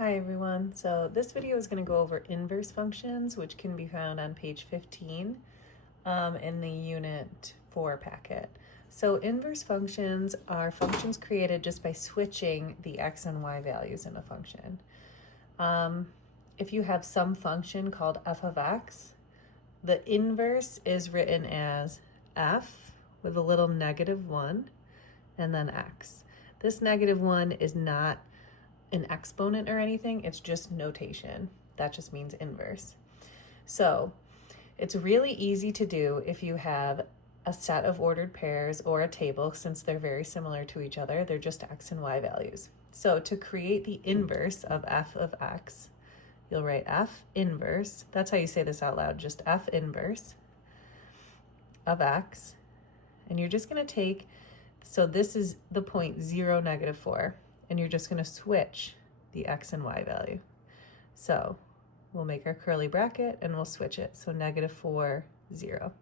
Hi everyone, so this video is going to go over inverse functions, which can be found on page 15 in the Unit 4 packet. So inverse functions are functions created just by switching the x and y values in a function. If you have some function called f of x, the inverse is written as f with a little -1 and then x. This -1 is not an exponent or anything, it's just notation. That just means inverse. So it's really easy to do if you have a set of ordered pairs or a table, since they're very similar to each other. They're just x and y values. So to create the inverse of f of x, you'll write f inverse, that's how you say this out loud, just f inverse of x. And you're just going to take, so this is the point 0, -4. And you're just going to switch the x and y value. So we'll make our curly bracket and we'll switch it. So -4, 0.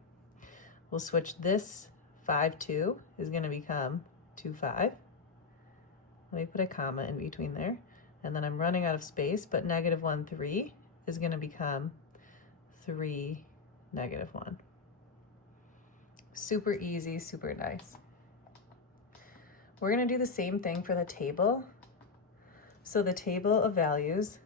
We'll switch this 5, 2 is going to become 2, 5. Let me put a comma in between there. And then I'm running out of space, but -1, 3 is going to become 3, -1. Super easy, super nice. We're going to do the same thing for the table. So the table of values,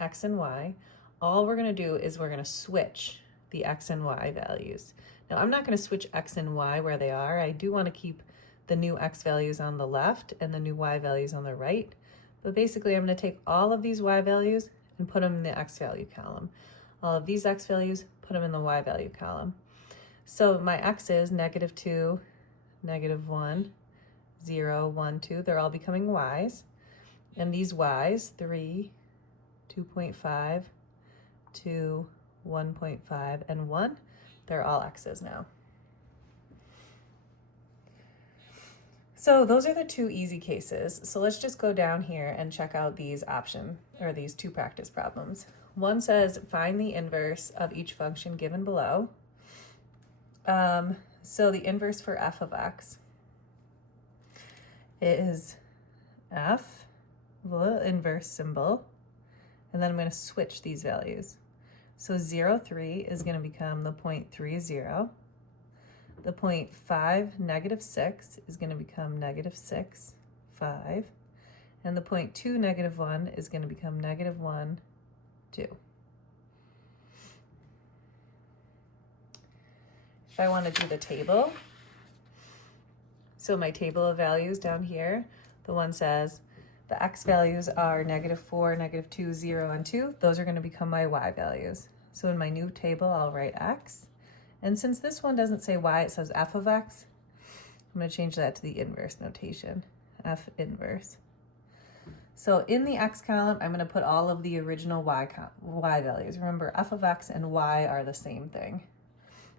x and y, all we're going to do is we're going to switch the x and y values. Now I'm not going to switch x and y where they are. I do want to keep the new x values on the left and the new y values on the right. But basically I'm going to take all of these y values and put them in the x value column. All of these x values, put them in the y value column. So my x is -2, -1, 0, 1, 2, they're all becoming y's. And these y's, 3, 2.5, 2, 1.5, and 1, they're all x's now. So those are the two easy cases. So let's just go down here and check out these these two practice problems. One says, find the inverse of each function given below. So the inverse for f of x is f, the inverse symbol, and then I'm going to switch these values. So 0, 3 is going to become the point 3, 0. The point 5, -6 is going to become -6, 5. And the point 2, -1 is going to become -1, 2. If I want to do the table, so my table of values down here, the one says the x values are -4, -2, 0, and 2. Those are going to become my y values. So in my new table, I'll write x. And since this one doesn't say y, it says f of x, I'm going to change that to the inverse notation, f inverse. So in the x column, I'm going to put all of the original y values. Remember, f of x and y are the same thing.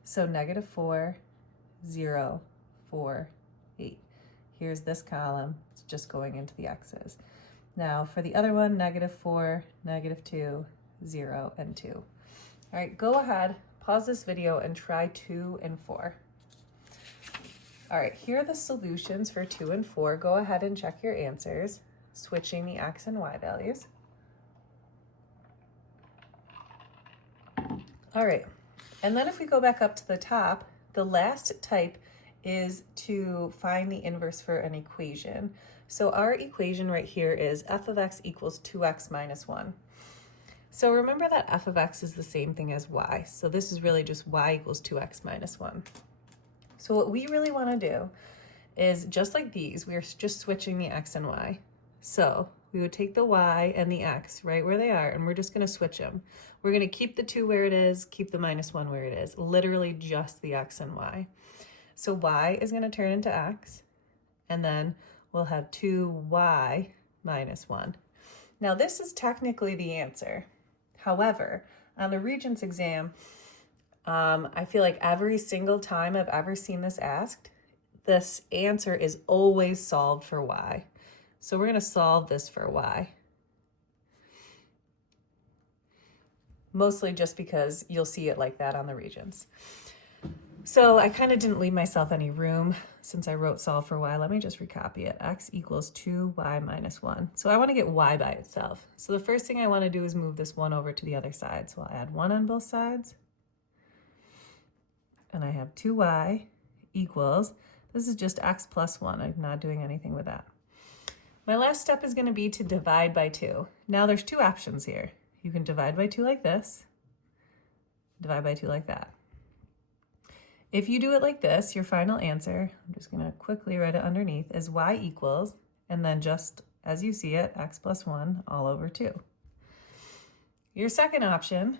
So -4, 0, 4, 8. Here's this column. It's just going into the x's. Now for the other one, -4, -2, 0, and 2. All right, go ahead, pause this video and try 2 and 4. All right, here are the solutions for 2 and 4. Go ahead and check your answers, switching the x and y values. All right, and then if we go back up to the top, the last type is to find the inverse for an equation. So our equation right here is f of x equals 2x minus 1. So remember that f of x is the same thing as y. So this is really just y equals 2x minus 1. So what we really want to do is, just like these, we're just switching the x and y. So we would take the y and the x right where they are, and we're just going to switch them. We're going to keep the 2 where it is, keep the -1 where it is, literally just the x and y. So y is going to turn into x, and then we'll have 2y minus 1. Now this is technically the answer. However, on the Regents exam, I feel like every single time I've ever seen this asked, this answer is always solved for y. So we're going to solve this for y. Mostly just because you'll see it like that on the Regents. So I kind of didn't leave myself any room since I wrote solve for y. Let me just recopy it. X equals 2y minus 1. So I want to get y by itself. So the first thing I want to do is move this 1 over to the other side. So I'll add 1 on both sides. And I have 2y equals, this is just x plus 1. I'm not doing anything with that. My last step is going to be to divide by 2. Now there's two options here. You can divide by 2 like this, divide by 2 like that. If you do it like this, your final answer, I'm just going to quickly write it underneath, is y equals, and then just as you see it, x plus 1 all over 2. Your second option,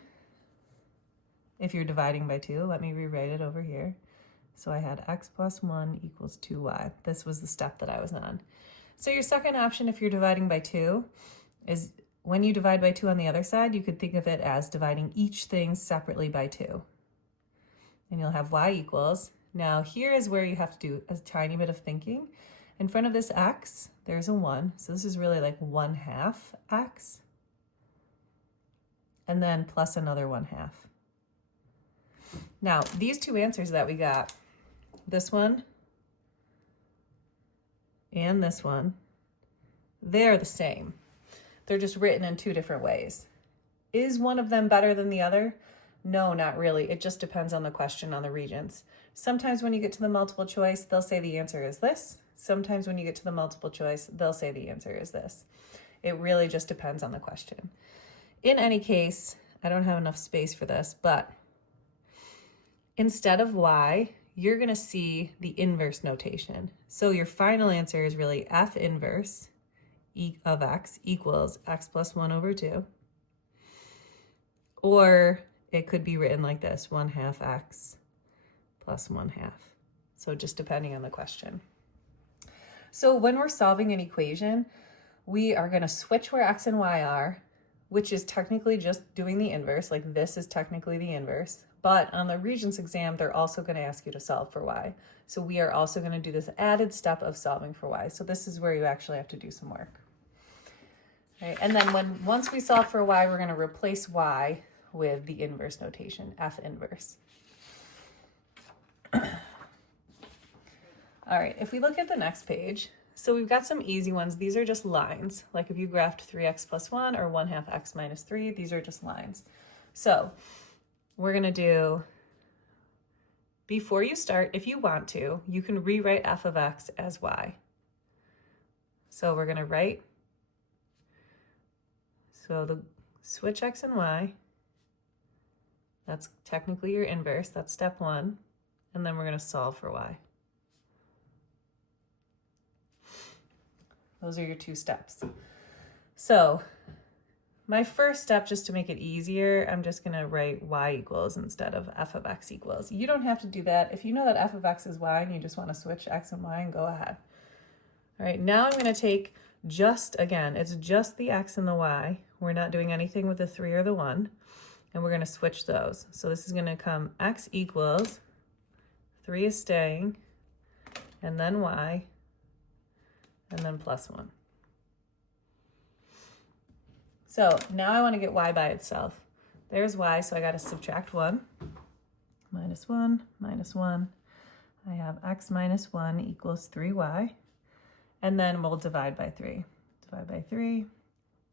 if you're dividing by 2, let me rewrite it over here. So I had x plus 1 equals 2y. This was the step that I was on. So your second option, if you're dividing by 2, is when you divide by 2 on the other side, you could think of it as dividing each thing separately by 2. And you'll have y equals. Now here is where you have to do a tiny bit of thinking. In front of this x, there's a 1. So this is really like 1/2 x. And then plus another 1/2. Now, these two answers that we got, this one and this one, they're the same. They're just written in two different ways. Is one of them better than the other? No, not really. It just depends on the question, on the regents. Sometimes when you get to the multiple choice, they'll say the answer is this. Sometimes when you get to the multiple choice, they'll say the answer is this. It really just depends on the question. In any case, I don't have enough space for this, but instead of y, you're going to see the inverse notation. So your final answer is really f inverse of x equals x plus 1 over 2. Or it could be written like this, 1/2 x plus 1/2. So just depending on the question. So when we're solving an equation, we are going to switch where x and y are, which is technically just doing the inverse, like this is technically the inverse. But on the Regents exam, they're also going to ask you to solve for y. So we are also going to do this added step of solving for y. So this is where you actually have to do some work. All right, and then once we solve for y, we're going to replace y with the inverse notation, f inverse. All right, if we look at the next page, so we've got some easy ones. These are just lines. Like if you graphed 3x plus 1 or 1/2 x minus 3, these are just lines. So we're going to do, before you start, if you want to, you can rewrite f of x as y. So we're going to write, so the switch x and y, that's technically your inverse, that's step 1, and then we're going to solve for y. Those are your two steps. So my first step, just to make it easier, I'm just going to write y equals instead of f of x equals. You don't have to do that. If you know that f of x is y and you just want to switch x and y, and go ahead. All right, now I'm going to take again, it's just the x and the y. We're not doing anything with the 3 or the 1. And we're going to switch those. So this is going to come x equals, 3 is staying, and then y, and then plus 1. So now I want to get y by itself. There's y, so I got to subtract 1. Minus 1, minus 1. I have x minus 1 equals 3y. And then we'll divide by 3. Divide by 3.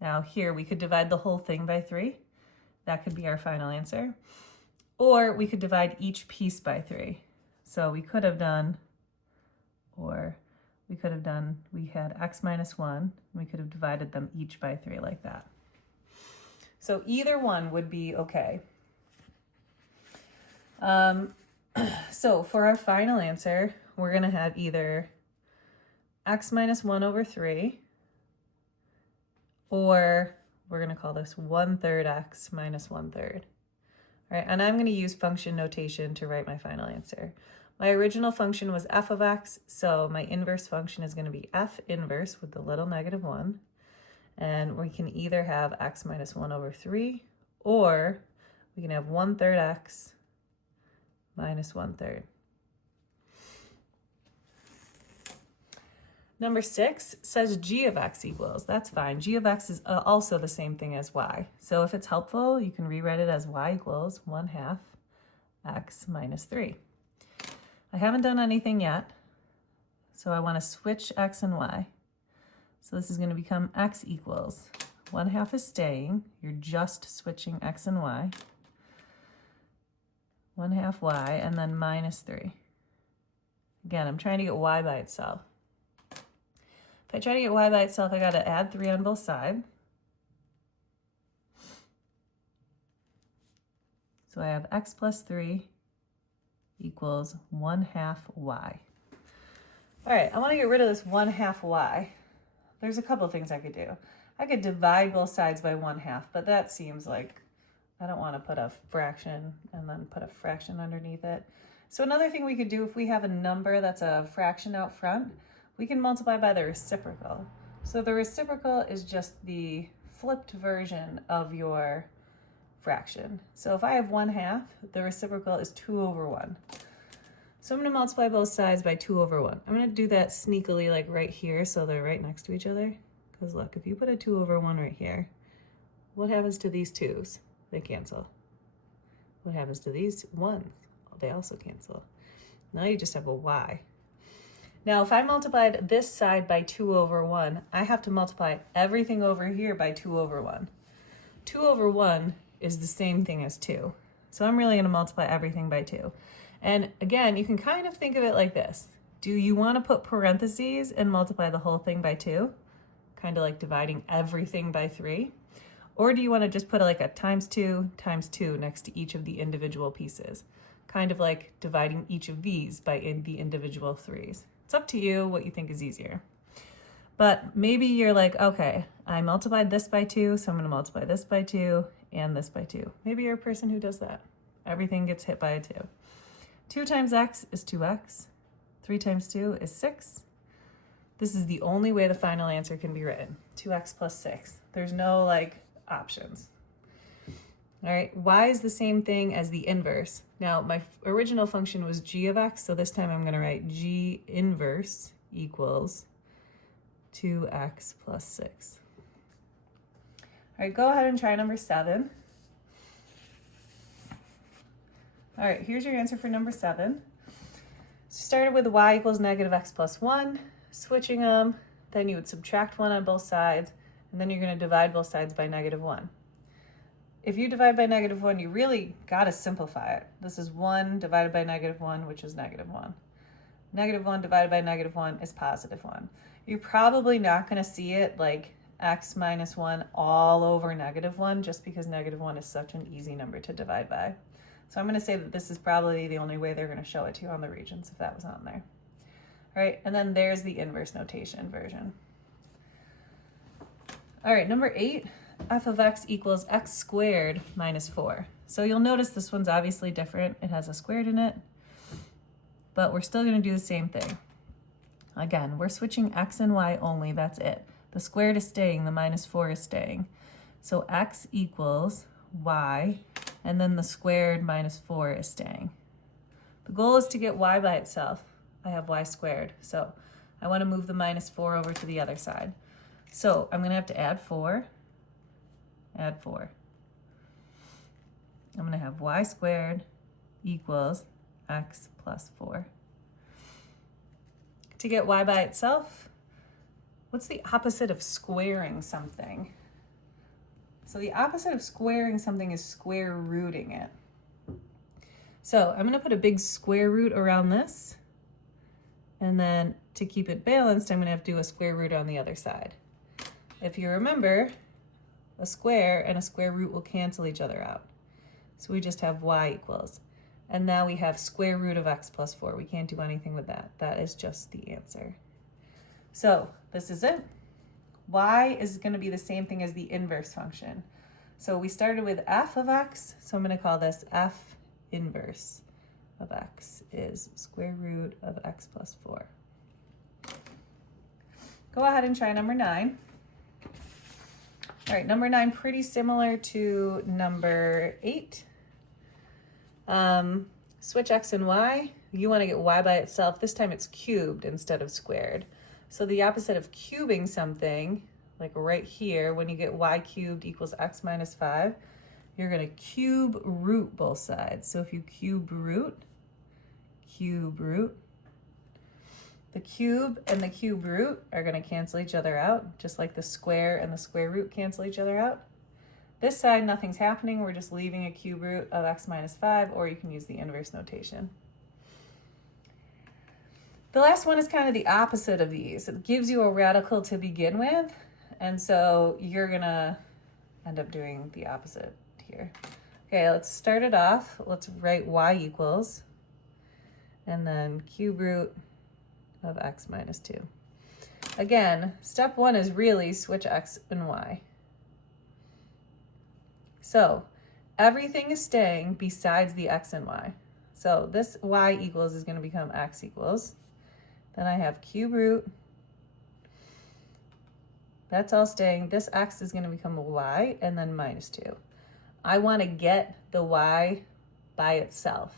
Now here we could divide the whole thing by 3. That could be our final answer. Or we could divide each piece by 3. So we could have done, we had x minus 1, and we could have divided them each by 3 like that. So either one would be okay. So for our final answer, we're going to have either x minus 1 over 3, or we're going to call this 1/3 x minus 1/3. All right, and I'm going to use function notation to write my final answer. My original function was f of x, so my inverse function is going to be f inverse with the little -1. And we can either have x minus 1 over 3, or we can have 1/3 x minus 1/3. Number 6 says g of x equals. That's fine. G of x is also the same thing as y. So if it's helpful, you can rewrite it as y equals 1/2 x minus 3. I haven't done anything yet, so I want to switch x and y. So this is going to become x equals 1/2 is staying. You're just switching x and y. 1/2 y, and then -3. Again, I'm trying to get y by itself. If I try to get y by itself, I got to add 3 on both sides. So I have x plus 3 equals 1/2 y. All right, I want to get rid of this 1/2 y. There's a couple things I could do. I could divide both sides by 1/2, but that seems like I don't want to put a fraction and then put a fraction underneath it. So another thing we could do, if we have a number that's a fraction out front, we can multiply by the reciprocal. So the reciprocal is just the flipped version of your fraction. So if I have 1/2, the reciprocal is 2/1. So I'm going to multiply both sides by 2/1. I'm going to do that sneakily, like right here, so they're right next to each other. Because look, if you put a 2/1 right here, what happens to these 2's? They cancel. What happens to these 1's? They also cancel. Now you just have a y. Now if I multiplied this side by 2/1, I have to multiply everything over here by 2/1. 2/1 is the same thing as 2. So I'm really going to multiply everything by 2. And again, you can kind of think of it like this. Do you want to put parentheses and multiply the whole thing by 2? Kind of like dividing everything by 3? Or do you want to just put like a times 2 next to each of the individual pieces? Kind of like dividing each of these by the individual 3's. It's up to you what you think is easier. But maybe you're like, okay, I multiplied this by 2, so I'm going to multiply this by 2 and this by 2. Maybe you're a person who does that. Everything gets hit by a 2. 2 times x is 2x. 3 times 2 is 6. This is the only way the final answer can be written. 2x plus 6. There's no like options. All right, y is the same thing as the inverse. Now, my original function was g of x, so this time I'm going to write g inverse equals 2x plus 6. All right, go ahead and try number 7. All right, here's your answer for number 7. So started with y equals -x plus 1, switching them, then you would subtract 1 on both sides, and then you're going to divide both sides by -1. If you divide by -1, you really got to simplify it. This is 1 divided by -1, which is -1. -1 divided by -1 is +1. You're probably not going to see it like x minus 1 all over -1, just because -1 is such an easy number to divide by. So I'm going to say that this is probably the only way they're going to show it to you on the regions if that was on there. All right, and then there's the inverse notation version. All right, number 8, f of x equals x squared minus 4. So you'll notice this one's obviously different. It has a squared in it, but we're still going to do the same thing. Again, we're switching x and y only, that's it. The squared is staying, the -4 is staying. So x equals y, and then the squared minus 4 is staying. The goal is to get y by itself. I have y squared, so I want to move the -4 over to the other side. So I'm going to have to add 4, add 4. I'm going to have y squared equals x plus 4. To get y by itself, what's the opposite of squaring something? So the opposite of squaring something is square rooting it. So I'm going to put a big square root around this, and then to keep it balanced, I'm going to have to do a square root on the other side. If you remember, a square and a square root will cancel each other out. So we just have y equals. And now we have square root of x plus 4. We can't do anything with that. That is just the answer. So this is it. Y is going to be the same thing as the inverse function. So we started with f of x, so I'm going to call this f inverse of x is square root of x plus 4. Go ahead and try number 9. All right, number 9, pretty similar to number 8. Switch x and y. You want to get y by itself. This time it's cubed instead of squared. So the opposite of cubing something, like right here, when you get y cubed equals x minus 5, you're going to cube root both sides. So if you cube root, cube root. The cube and the cube root are going to cancel each other out, just like the square and the square root cancel each other out. This side, nothing's happening. We're just leaving a cube root of x minus 5, or you can use the inverse notation. The last one is kind of the opposite of these. It gives you a radical to begin with, and so you're going to end up doing the opposite here. Okay, let's start it off. Let's write y equals, and then cube root of x minus 2. Again, step one is really switch x and y. So everything is staying besides the x and y. So this y equals is going to become x equals. Then I have cube root. That's all staying. This x is going to become a y, and then minus 2. I want to get the y by itself.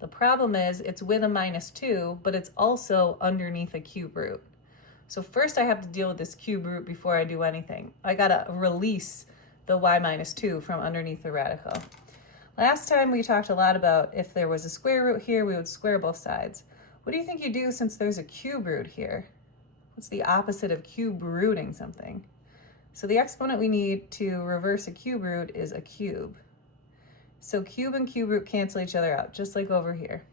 The problem is it's with a minus 2, but it's also underneath a cube root. So first I have to deal with this cube root before I do anything. I got to release the y minus 2 from underneath the radical. Last time we talked a lot about if there was a square root here, we would square both sides. What do you think you do since there's a cube root here? What's the opposite of cube rooting something? So the exponent we need to reverse a cube root is a cube. So cube and cube root cancel each other out, just like over here.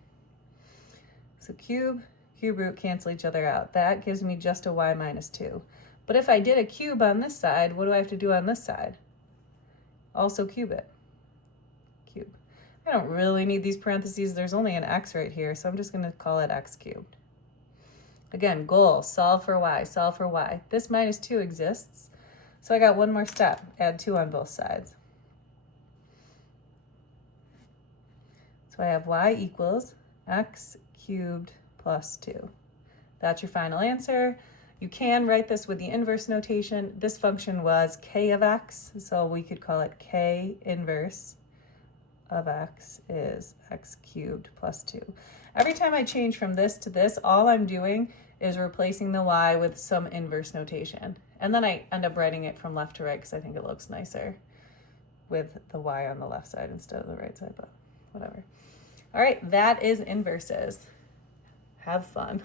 So cube root cancel each other out. That gives me just a y minus 2. But if I did a cube on this side, what do I have to do on this side? Also cube it. Cube. I don't really need these parentheses. There's only an x right here, so I'm just going to call it x cubed. Again, goal, solve for y, solve for y. This minus 2 exists, so I got one more step. Add 2 on both sides. So I have y equals x cubed plus 2. That's your final answer. You can write this with the inverse notation. This function was k of x, so we could call it k inverse of x is x cubed plus 2. Every time I change from this to this, all I'm doing is replacing the y with some inverse notation. And then I end up writing it from left to right because I think it looks nicer with the y on the left side instead of the right side, but whatever. All right, that is inverses. Have fun.